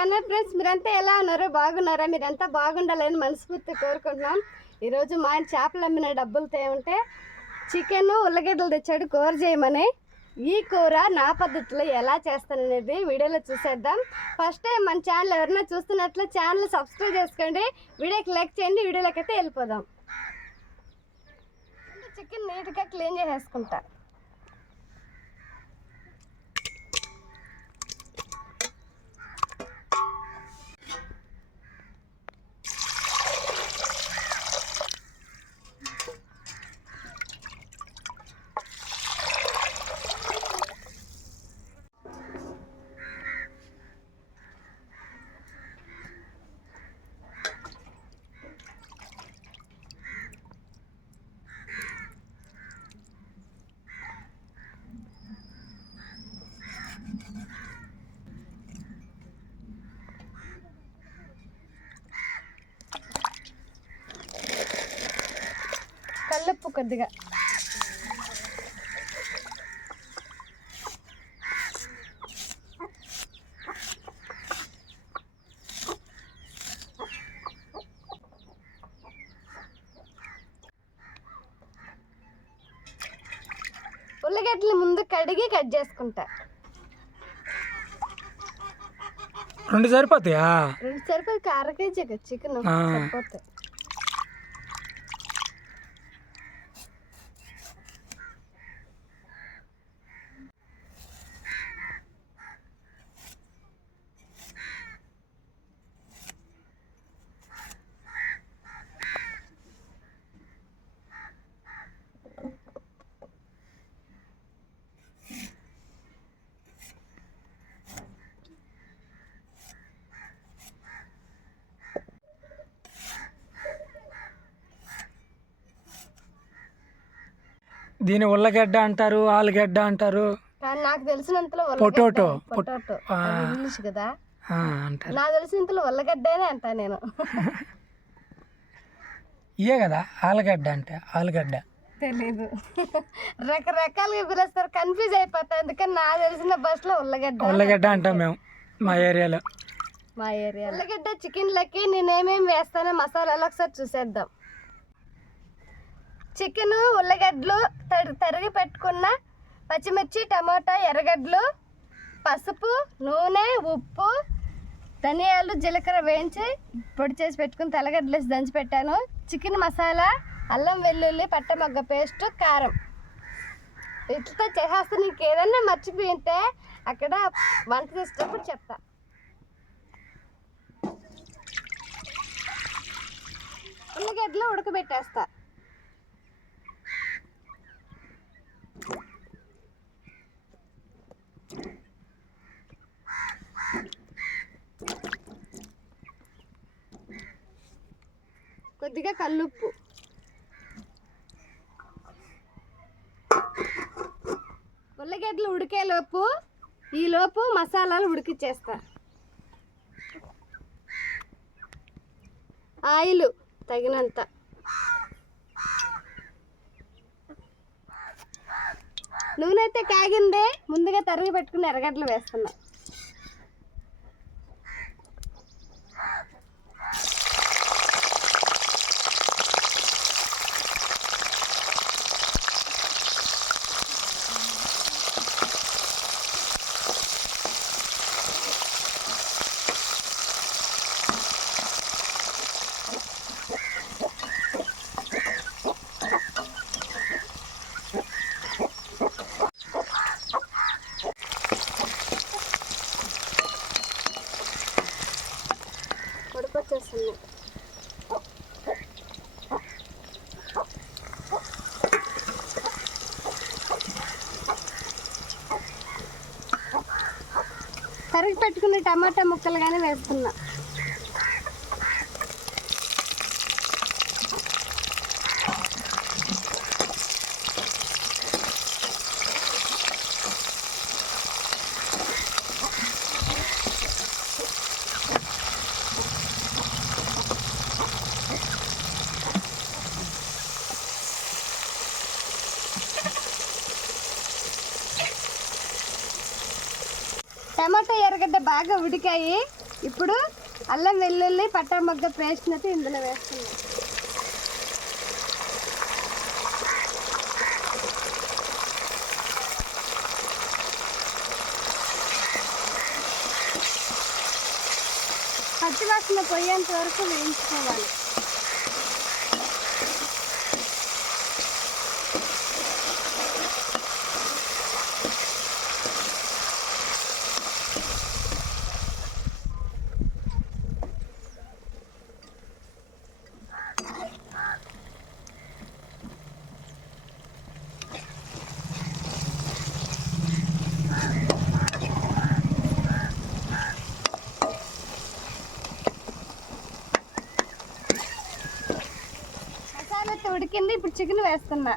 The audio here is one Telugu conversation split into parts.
ఛానల్ ఫ్రెండ్స్ మీరంతా ఎలా ఉన్నారో బాగున్నారా? మీరంతా బాగుండాలని మనస్ఫూర్తి కోరుకుంటున్నాం. ఈరోజు మా ఆయన చేపలు అమ్మిన డబ్బులతో ఏమంటే చికెన్ ఉల్లగడ్డలు తెచ్చాడు కూర చేయమని. ఈ కూర నా పద్ధతిలో ఎలా చేస్తాననేది వీడియోలో చూసేద్దాం. ఫస్ట్ టైం మన ఛానల్ ఎవరైనా చూస్తున్నట్లు ఛానల్ సబ్స్క్రైబ్ చేసుకోండి. వీడియోకి లైక్ చేయండి వీడియోలోకి అయితే వెళ్ళిపోదాం. చికెన్ నీట్గా క్లీన్ చేసేసుకుంటాను కల్లుప్పు కొద్దిగా. ఉల్లగడ్డలు ముందు కడిగి కట్ చేసుకుంటా. రెండు సరిపోతాయా? రెండు సరిపోయి అర కేజీ కదా చికెన్. సరిపోతాయి. దీని ఉల్లగడ్డ అంటారు ఆలుగడ్డ అంటారు. కానీ నాకు తెలిసినంతలో పొటాటో. పొటాటో. ఇంగ్లీష్ కదా. ఆ, అంటారు. నాకు తెలిసినంతలో ఉల్లగడ్డనే అంటా నేను. ఇయే కదా ఆలుగడ్డ అంటే ఆలుగడ్డ. తెలీదు. రకరకాలుగా పిలుస్తారు కన్ఫ్యూజ్ అయిపోతా అందుకని నాకు తెలిసిన బస్సులో ఉల్లగడ్డ ఉల్లగడ్డ అంటాం మేము మా ఏరియాలో. మా ఏరియా ఉల్లగడ్డ చికెన్లకి నేనేమేమి వేస్తానో మసాలాలు ఒకసారి చూసేద్దాం. చికెన్ ఉల్లగడ్డలు తరిగి పెట్టుకున్న పచ్చిమిర్చి టమాటా ఎర్రగడ్డలు పసుపు నూనె ఉప్పు ధనియాలు జీలకర్ర వేయించి పొడి చేసి పెట్టుకుని తెల్లగడ్డలు వేసి దంచి పెట్టాను. చికెన్ మసాలా అల్లం వెల్లుల్లి పట్టమగ్గ పేస్ట్ కారం. ఇట్లా చేసేస్తే నీకు ఏదన్నా మర్చిపోయింటే అక్కడ వంట చేసేటప్పుడు చెప్తా. ఉల్లిగడ్డలు ఉడకబెట్టేస్తా. కొద్దిగా కల్లుప్పు. ఉల్లగడ్డలు ఉడికే లోపు ఈ మసాలాలు ఉడికిచ్చేస్తా. ఆయిల్ తగినంత. నూనె అయితే కాగిందే ముందుగా తరిగి పెట్టుకుని ఎర్రగడ్డలు వేస్తున్నా ఉడికొచ్చేస్తుంది తరిగి పెట్టుకున్న టమాటా ముక్కలు కానీ వేస్తున్నా టమాటా ఎర్రగడ్డ బాగా ఉడికాయి. ఇప్పుడు అల్లం వెల్లుల్లి పట్టా మొగ్గ పేస్ట్ అయితే ఇందులో వేస్తున్నాం. పచ్చివాసన పోయేంత వరకు వేయించుకోవాలి మసాలా అయితే ఉడికింది ఇప్పుడు చికెన్ వేస్తున్నా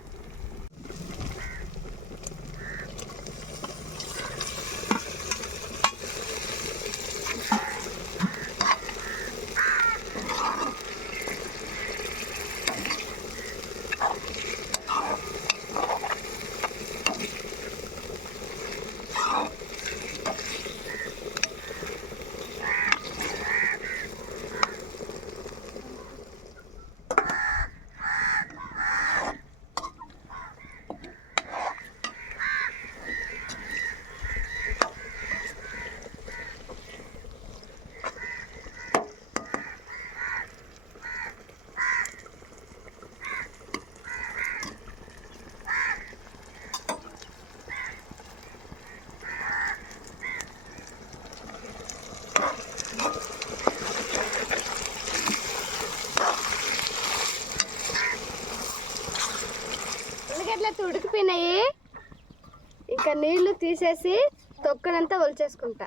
ఉల్లిగడ్డలు అయితే ఉడికిపోయినాయి ఇంకా నీళ్ళు తీసేసి తొక్కనంతా ఒలిచేసుకుంటా.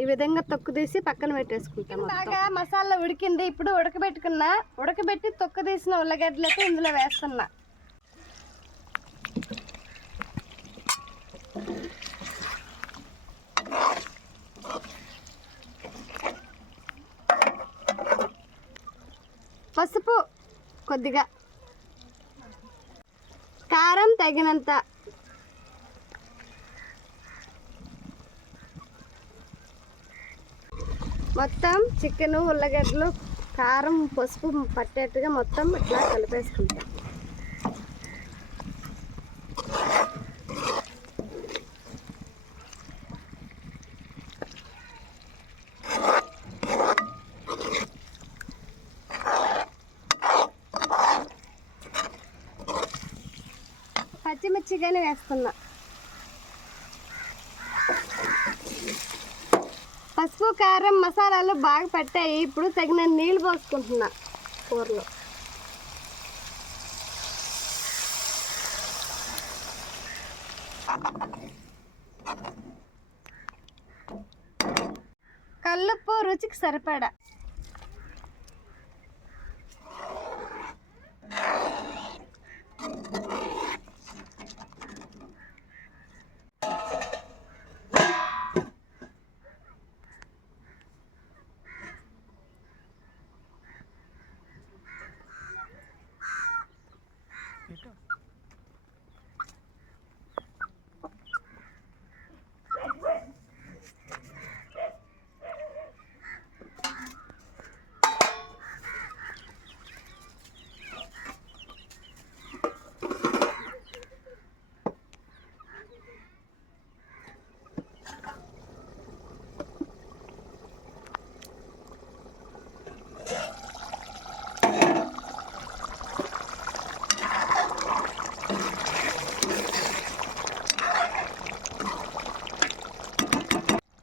ఈ విధంగా తొక్కు తీసి పక్కన పెట్టేసుకుంటాం బాగా మసాలా ఉడికింది. ఇప్పుడు ఉడకబెట్టుకున్నా ఉడకబెట్టి తొక్కు తీసిన ఉల్లగడ్డలైతే ఇందులో వేస్తున్నా పసుపు కొద్దిగా. కారం తగినంత. మొత్తం చికెన్ ఉల్లగడ్డలు కారం పసుపు పట్టేట్టుగా మొత్తం ఇట్లా కలిపేసుకుంటాం. పచ్చిమిర్చి వేసుకున్నా పసుపు కారం మసాలాలు బాగా పట్టాయి. ఇప్పుడు తగిన నీళ్ళు పోసుకుంటున్నా కూరలో. కల్లుప్పు రుచికి సరిపడా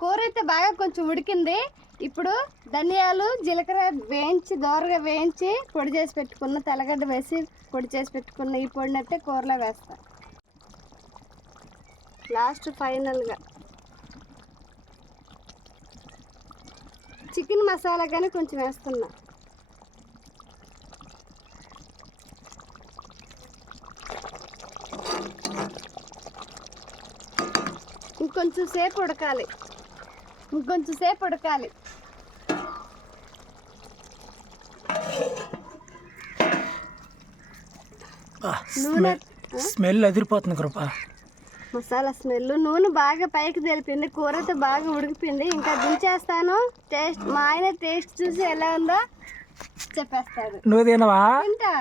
కూర అయితే బాగా కొంచెం ఉడికింది. ఇప్పుడు ధనియాలు జీలకర్ర వేయించి దోరగా వేయించి పొడి చేసి పెట్టుకున్న తెల్లగడ్డ వేసి పొడి చేసి పెట్టుకున్న ఈ పొడిని అయితే కూరలో వేస్తా. లాస్ట్ ఫైనల్గా. చికెన్ మసాలా కానీ కొంచెం వేస్తున్నా. ఇంకొంచెం సేపు ఉడకాలి. ఇంకొంచెం సేపు ఉడకాలి. స్మెల్ అదిరిపోతుంది కృప. మసాలా స్మెల్ నూనె బాగా పైకి తెలిపింది కూరతో బాగా ఉడికిపోయింది. ఇంకా దించేస్తాను. టేస్ట్ మా ఆయన టేస్ట్ చూసి ఎలా ఉందో చెప్పేస్తాడు. నువ్వు తినవా? తింటా.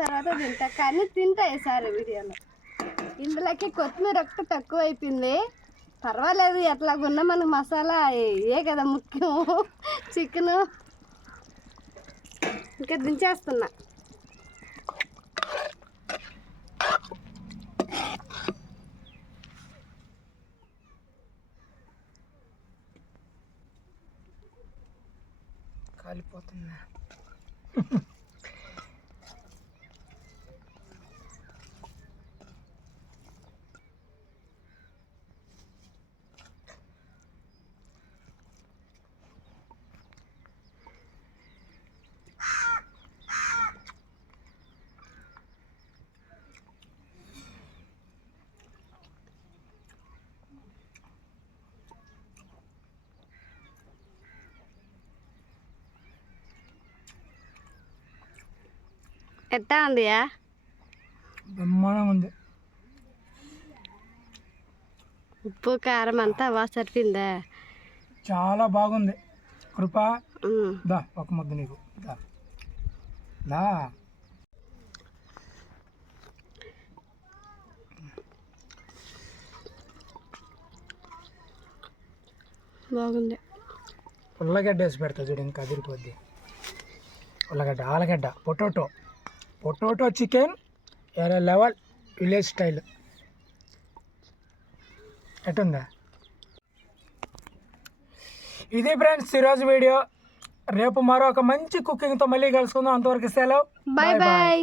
తర్వాత తింటా. కానీ తింటా ఈసారి బిర్యానీ ఇందులోకి కొత్తిమీర ఒకటి తక్కువ అయిపోయింది పర్వాలేదు ఎట్లాగున్నా మనకు మసాలా ఏ కదా ముఖ్యం చికెను. ఇంకా దించేస్తున్నా. ఎట్టా ఉందియా బ్రహ్మాండం ఉంది. ఉప్పు కారం అంతా బాగా సరిపోయిందా? చాలా బాగుంది. కృప. దా ఒక ముద్ద నీకు. దా. దా. బాగుంది. ఉల్లగడ్డ వేసి పెడతా చూడు ఇంకా అదిరిపోద్ది. ఉల్లగడ్డ ఆలుగడ్డ పొటాటో. పొటాటో చికెన్ వేరే లెవెల్ విలేజ్ స్టైల్. ఎట్టుందా? ఇది ఫ్రెండ్స్ ఈరోజు వీడియో. రేపు మరో ఒక మంచి కుకింగ్తో మళ్ళీ కలుసుకుందాం. అంతవరకు సెలవు. బాయ్. బాయ్.